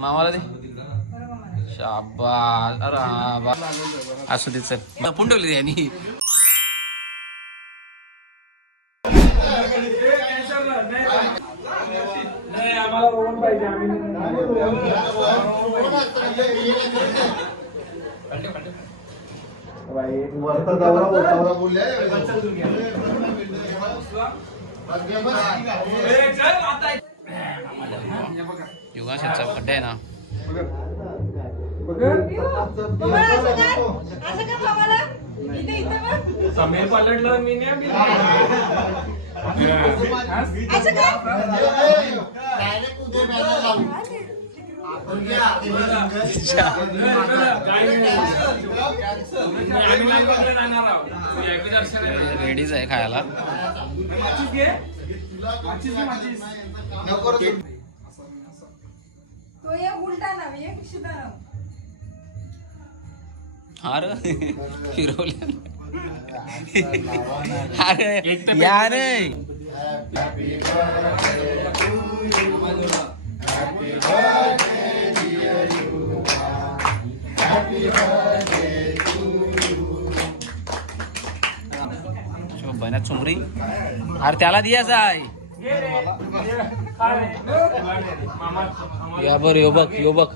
मामाला दे शाबास. अरे हा बा असू दे चल लपून ठेवली यांनी. आम्हाला ओळख पाहिजे आम्ही युगाशेचा बड्डे आहे ना. समय पलटलं मी नाही रेडीच आहे खायला. अरे फिरवले अरे यार बन्यात चुमरी. अरे त्याला द्यायचा आहे. या बर यो बघ यो बघ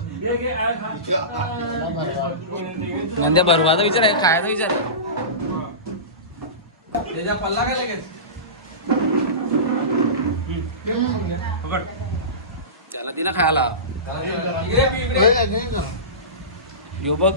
नंद्या भरवाचा विचार आहे खायचा विचार आहे. त्याच्या पल्ला काय लगेच त्याला दिला खायला यो बघ.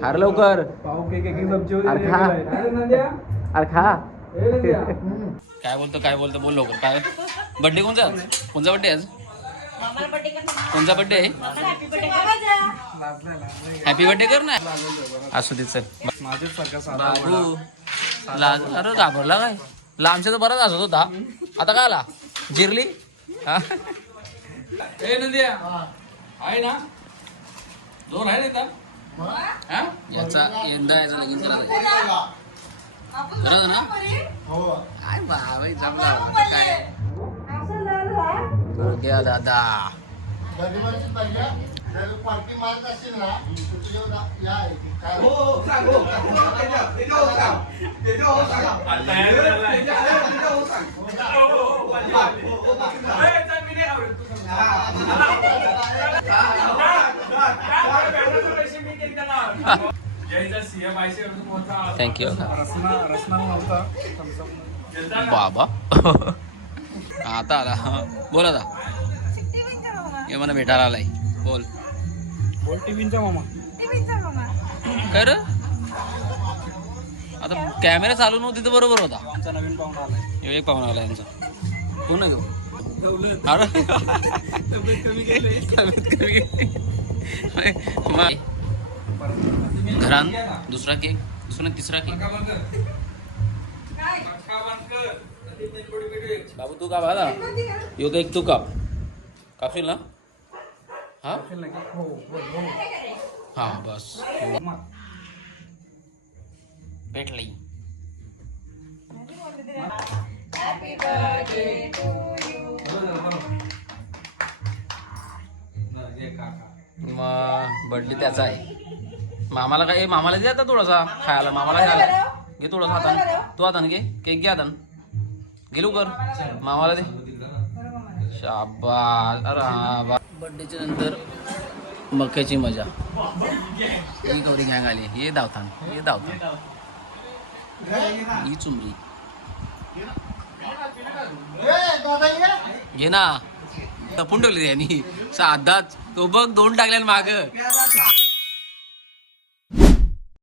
खार लवकर अरे खा. काय बोलतो बोल लवकर. काय बर्थडे कोणचा बर्थडे आज कोणचा बर्थडे आहे. हॅपी बर्थडे कर ना. असू दे चल बाबू. अरे घाबरला काय लांबच्या तर बराच असत होता आता काय आला जिरली. आहे ना दोन आहे ना याचा यंदा याचा लगीन करायचं ना. काय बाबा जमला काय घ्या दादा. थँक्यू बाबा. आता आला बोल आता हे मला भेटायला आलाय. बोल टीव्हीचा मामा काय रे आता कॅमेरा चालू नव्हती तर बरोबर होता. आमचा नवीन पाहुणा आलाय. एक पाहुणा आला यांचा. कोण घेऊ अरे तब्येत कमी घरान दुसरा केक दुसरा तिसरा केक. बाबू तू काप आला यो केक तू कापशील ना. हा हा बस भेटली. मग बर्थडे त्याचा आहे. मामाला काय मामाला दे आता थोडासा खायला. मामाला खायला घे थोडासा हातान. तू हातान घे केक घे हातान गेलो कर मामाला दे. शाबास. अरे हा बा बर्थडेच्या नंतर मक्याची मजा. ही कवरी गँग आली. हे धावतान ही चुमरी घे ना. तपून ठेवली त्यांनी साधाच तो बघ दोन टाकल्या माग.